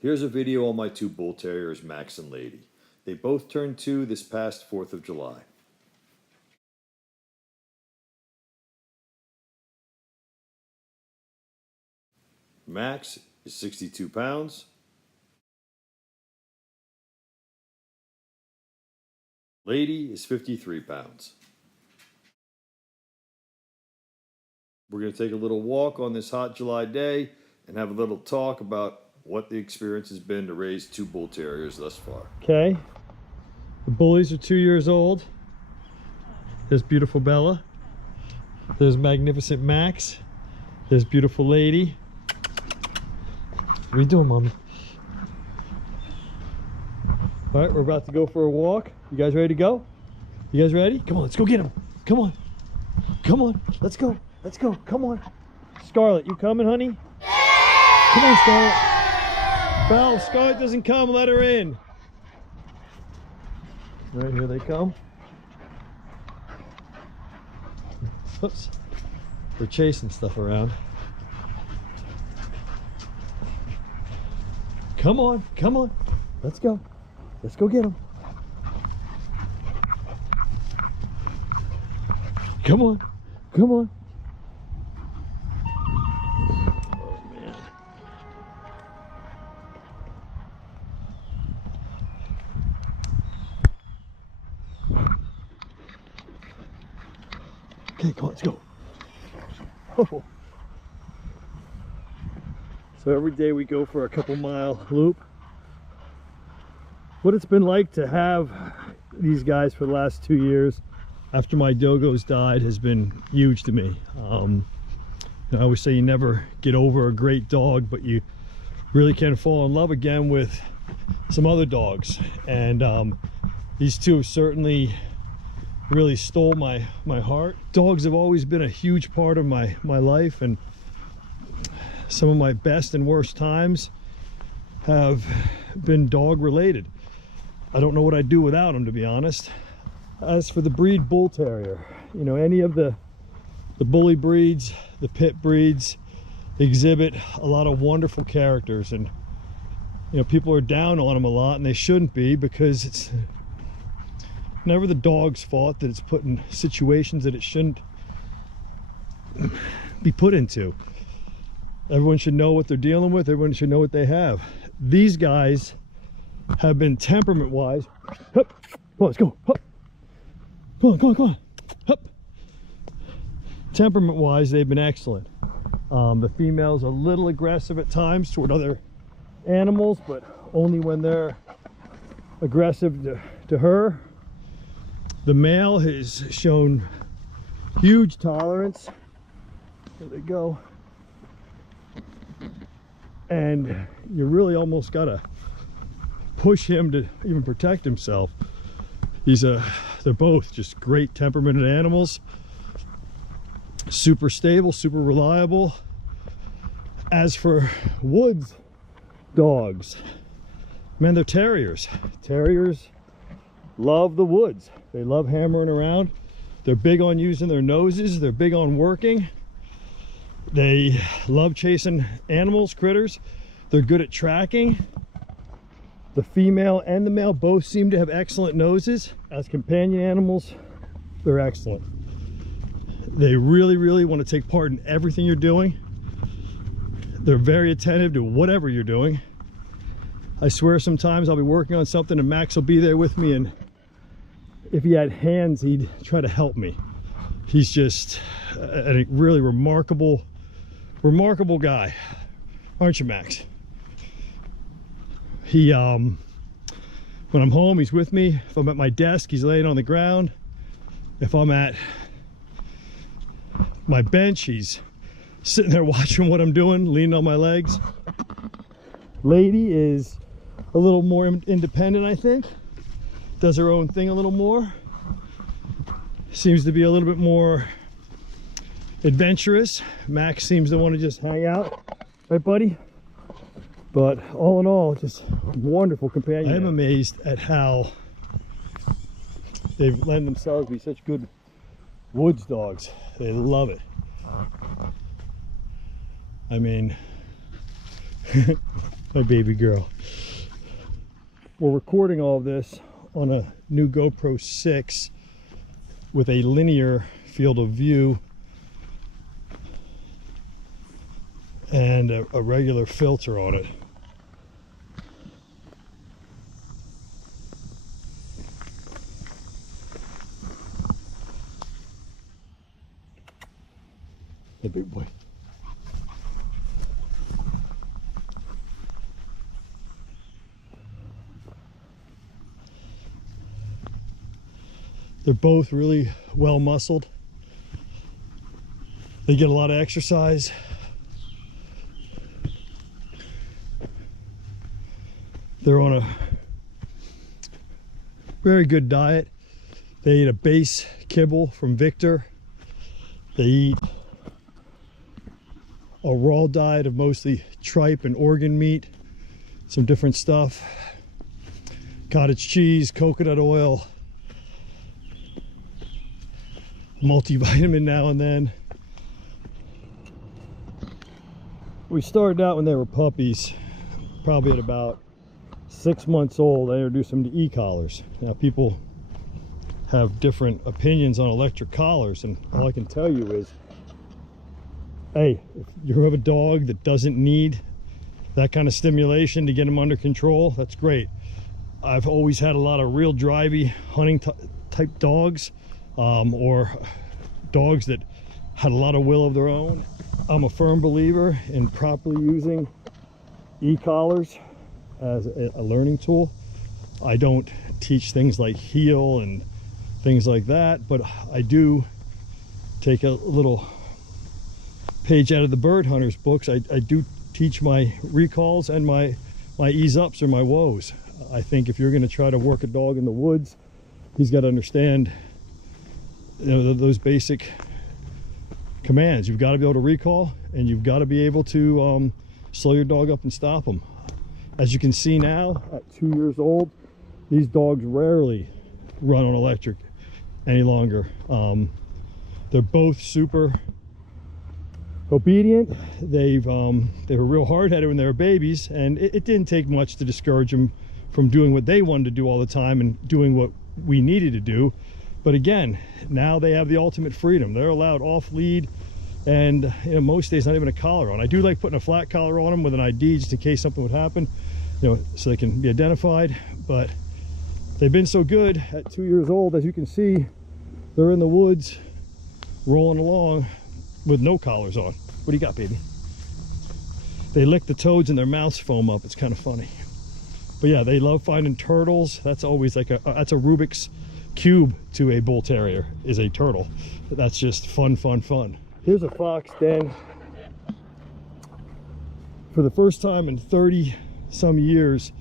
Here's a video on my two bull terriers, Max and Lady. They both turned 2 this past 4th of July. Max is 62 pounds. Lady is 53 pounds. We're going to take a little walk on this hot July day and have a little talk about what the experience has been to raise 2 bull terriers thus far. Okay, the bullies are 2 years old. There's beautiful Bella. There's magnificent Max. There's beautiful Lady. What are you doing, Mommy? All right, we're about to go for a walk. You guys ready to go? You guys ready? Come on, let's go get him. Come on. Come on, let's go. Let's go, come on. Scarlett, you coming, honey? Come on, Scarlett. Belle, Scarlett doesn't come, let her in. Right, here they come. Oops. We're chasing stuff around. Come on, come on. Let's go. Let's go get them. Come on, come on. Oh, man. Okay, come on, let's go. Oh. So every day we go for a couple-mile loop. What it's been like to have these guys for the last 2 years after my dogos died has been huge to me. I always say you never get over a great dog, but you really can fall in love again with some other dogs. And these two certainly really stole my heart. Dogs have always been a huge part of my life, and some of my best and worst times have been dog related. I don't know what I'd do without them, to be honest. As for the breed bull terrier, you know, any of the bully breeds, the pit breeds exhibit a lot of wonderful characters, and you know, people are down on them a lot, and they shouldn't be, because it's never the dog's fault that it's put in situations that it shouldn't be put into. Everyone should know what they're dealing with. Everyone should know what they have. These guys have been temperament wise. Hup. Come on, let's go. Hup. Come on, come on, come on. Hup. Temperament wise, they've been excellent. The female's a little aggressive at times toward other animals, but only when they're aggressive to her. The male has shown huge tolerance. There they go. And you really almost gotta push him to even protect himself. They're both just great temperamented animals. Super stable, super reliable. As for woods dogs, man, they're terriers. Terriers love the woods. They love hammering around. They're big on using their noses. They're big on working. They love chasing animals, critters. They're good at tracking. The female and the male both seem to have excellent noses. As companion animals, they're excellent. They really, really want to take part in everything you're doing. They're very attentive to whatever you're doing. I swear sometimes I'll be working on something and Max will be there with me, and if he had hands, he'd try to help me. He's just a really remarkable guy. Aren't you, Max? He, when I'm home, he's with me. If I'm at my desk, he's laying on the ground. If I'm at my bench, he's sitting there watching what I'm doing, leaning on my legs. Lady is a little more independent, I think. Does her own thing a little more. Seems to be a little bit more adventurous. Max seems to want to just hang out. Right, buddy? But all in all, just a wonderful companion. I am amazed at how they've lent themselves to be such good woods dogs. They love it. I mean, My baby girl. We're recording all of this on a new GoPro 6 with a linear field of view and a regular filter on it. The big boy. They're both really well muscled. They get a lot of exercise. They're on a very good diet. They eat a base kibble from Victor. They eat a raw diet of mostly tripe and organ meat, some different stuff, cottage cheese, coconut oil, multivitamin now and then. We started out when they were puppies, probably at about 6 months old. I introduced them to e-collars. Now people have different opinions on electric collars, and all I can tell you is, hey, if you have a dog that doesn't need that kind of stimulation to get them under control, that's great. I've always had a lot of real drivey hunting type dogs, or dogs that had a lot of will of their own. I'm a firm believer in properly using e-collars as a learning tool. I don't teach things like heel and things like that, but I do take a little page out of the bird hunters books. I do teach my recalls and my ease ups or my woes. I think if you're going to try to work a dog in the woods, he's got to understand, you know, those basic commands. You've got to be able to recall, and you've got to be able to slow your dog up and stop him. As you can see now, at 2 years old, these dogs rarely run on electric any longer. They're both super obedient. They were real hard-headed when they were babies, and it didn't take much to discourage them from doing what they wanted to do all the time and doing what we needed to do. But again, now they have the ultimate freedom. They're allowed off lead, and you know, most days not even a collar on. I do like putting a flat collar on them with an ID just in case something would happen, you know, so they can be identified. But they've been so good at 2 years old. As you can see, they're in the woods rolling along with no collars on. What do you got, baby? They lick the toads and their mouths foam up. It's kind of funny. But yeah, they love finding turtles. That's always like that's a Rubik's cube to a bull terrier, is a turtle. That's just fun, fun, fun. Here's a fox den. For the first time in 30 some years,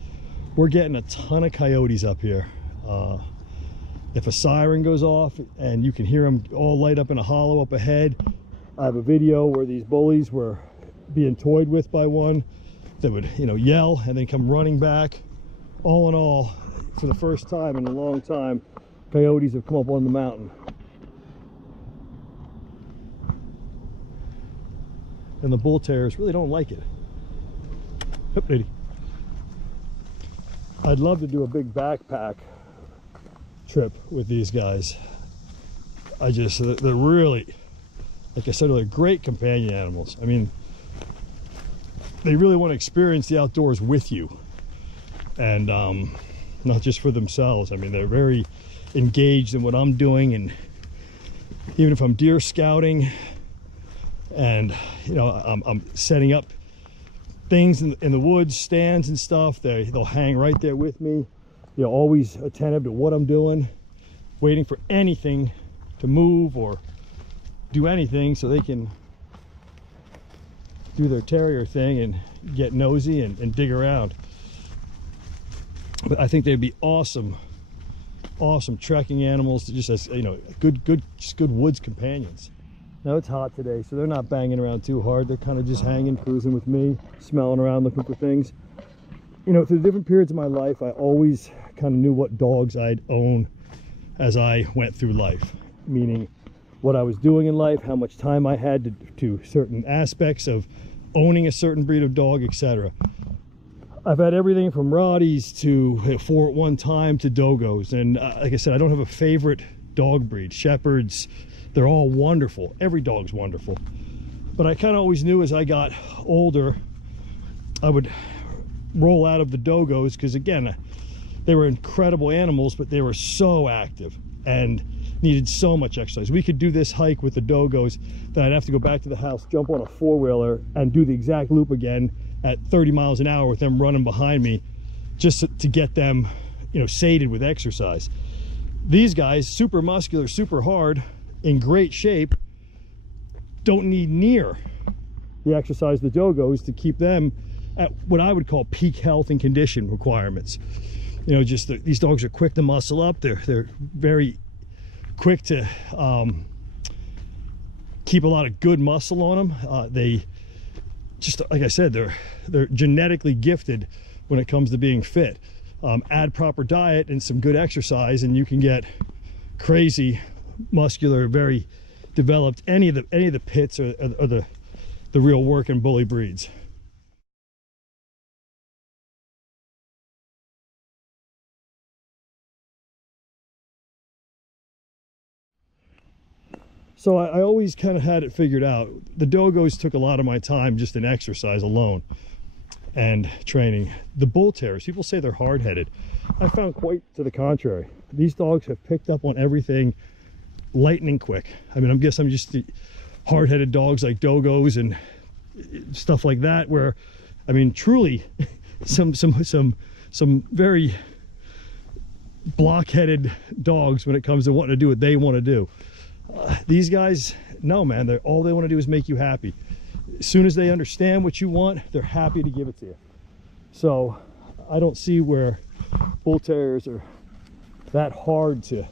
we're getting a ton of coyotes up here. If a siren goes off and you can hear them all light up in a hollow up ahead, I have a video where these bullies were being toyed with by one that would, you know, yell and then come running back. All in all, for the first time in a long time, coyotes have come up on the mountain. And the bull terriers really don't like it. Hup, lady. I'd love to do a big backpack trip with these guys. They're really, like I said, they're great companion animals. I mean, they really want to experience the outdoors with you, and not just for themselves. I mean, they're very engaged in what I'm doing, and even if I'm deer scouting and, you know, I'm setting up things in the woods, stands and stuff, they'll hang right there with me, you know, always attentive to what I'm doing, waiting for anything to move or do anything so they can do their terrier thing and get nosy and dig around. But I think they'd be awesome trekking animals, to just, as you know, just good woods companions. Now it's hot today, so they're not banging around too hard. They're kind of just hanging, cruising with me, smelling around, looking for things. You know, through the different periods of my life, I always kind of knew what dogs I'd own as I went through life, meaning what I was doing in life, how much time I had to certain aspects of owning a certain breed of dog, etc. I've had everything from Rotties to, four at one time, to Dogos. And like I said, I don't have a favorite dog breed. Shepherds, they're all wonderful. Every dog's wonderful. But I kind of always knew as I got older, I would roll out of the Dogos, because again, they were incredible animals, but they were so active and needed so much exercise. We could do this hike with the Dogos that I'd have to go back to the house, jump on a four-wheeler, and do the exact loop again at 30 miles an hour with them running behind me, just to get them, you know, sated with exercise. These guys, super muscular, super hard, in great shape, don't need near the exercise the Dogos to keep them at what I would call peak health and condition requirements. You know, just these dogs are quick to muscle up. They're very quick to keep a lot of good muscle on them. They just, like I said, they're genetically gifted when it comes to being fit. Add proper diet and some good exercise, and you can get crazy, muscular, very developed. Any of the pits are the real working bully breeds. So I always kind of had it figured out. The Dogos took a lot of my time just in exercise alone and training. The Bull Terriers, people say they're hard-headed. I found quite to the contrary. These dogs have picked up on everything lightning quick. I mean, I guess I'm just the hard-headed dogs like Dogos and stuff like that, where, I mean, truly some very block-headed dogs when it comes to wanting to do what they want to do. These guys, no, man, all they want to do is make you happy. As soon as they understand what you want, they're happy to give it to you. So I don't see where Bull Terriers are that hard to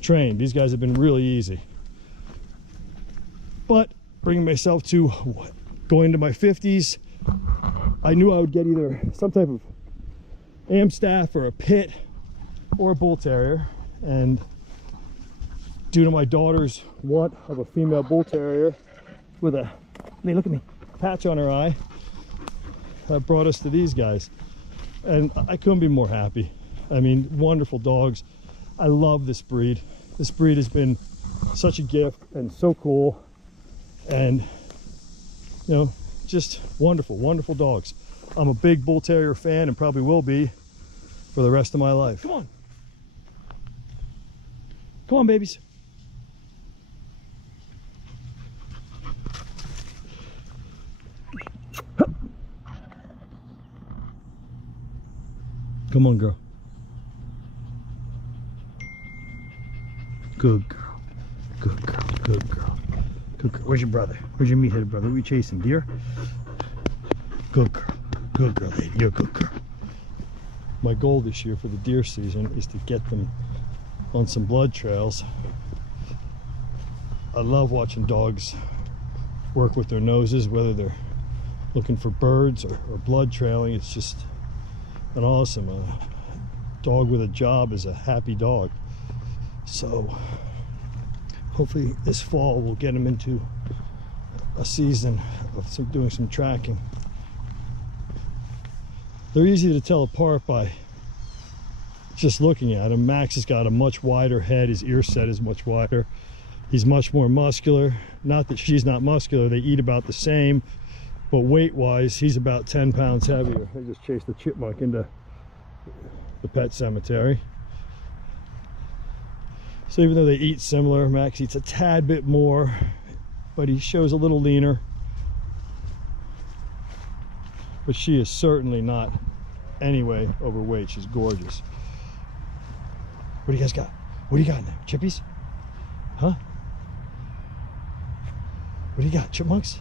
train. These guys have been really easy. But bringing myself to going to my 50s, I knew I would get either some type of Amstaff or a Pit or a Bull Terrier. And due to my daughter's want of a female Bull Terrier with a, hey, look at me, patch on her eye, that brought us to these guys. And I couldn't be more happy. I mean, wonderful dogs. I love this breed. This breed has been such a gift and so cool. And, you know, just wonderful, wonderful dogs. I'm a big Bull Terrier fan and probably will be for the rest of my life. Come on. Come on, babies. Come on, girl. Good girl. Good girl. Good girl. Good girl. Where's your brother? Where's your meat-headed brother? What are you chasing? Deer? Good girl. Good girl, lady. You're a good girl. My goal this year for the deer season is to get them on some blood trails. I love watching dogs work with their noses, whether they're looking for birds or blood trailing. It's just an awesome. Dog with a job is a happy dog. So hopefully this fall we'll get them into a season of doing some tracking. They're easy to tell apart by just looking at him. Max has got a much wider head. His ear set is much wider. He's much more muscular. Not that she's not muscular. They eat about the same, but weight-wise, he's about 10 pounds heavier. I just chased the chipmunk into the pet cemetery. So even though they eat similar, Max eats a tad bit more, but he shows a little leaner. But she is certainly not anyway overweight. She's gorgeous. What do you guys got? What do you got in there? Chippies? Huh? What do you got? Chipmunks?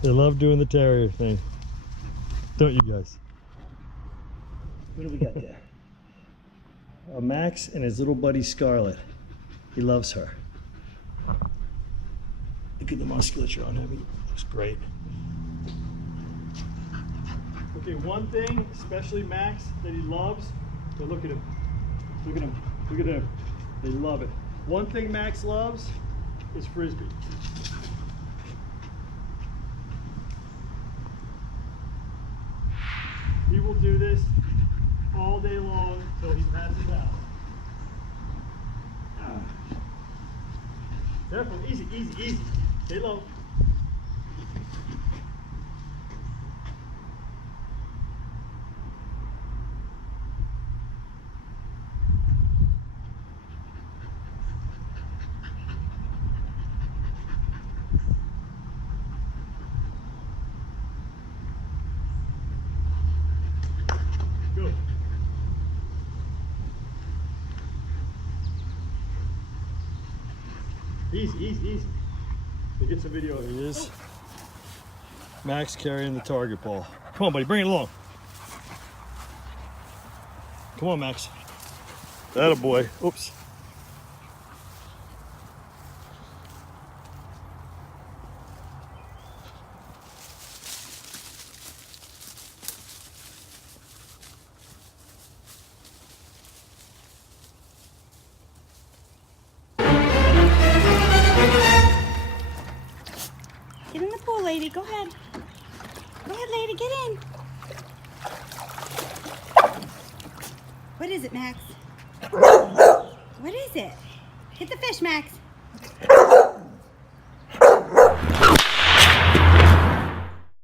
They love doing the terrier thing. Don't you guys? What do we got there? Max and his little buddy Scarlet. He loves her. Look at the musculature on him. He looks great. Okay, one thing, especially Max, that he loves So look at him. Look at him. Look at him. They love it. One thing Max loves is frisbee. He will do this all day long until he passes out. Careful, easy, easy, easy. Stay low. Go. Easy, easy, easy. We'll get some video. There he is. Max carrying the target ball. Come on, buddy, bring it along. Come on, Max. That a boy. Oops. Get in the pool, lady. Go ahead. Go ahead, lady. Get in. What is it, Max? What is it? Hit the fish, Max.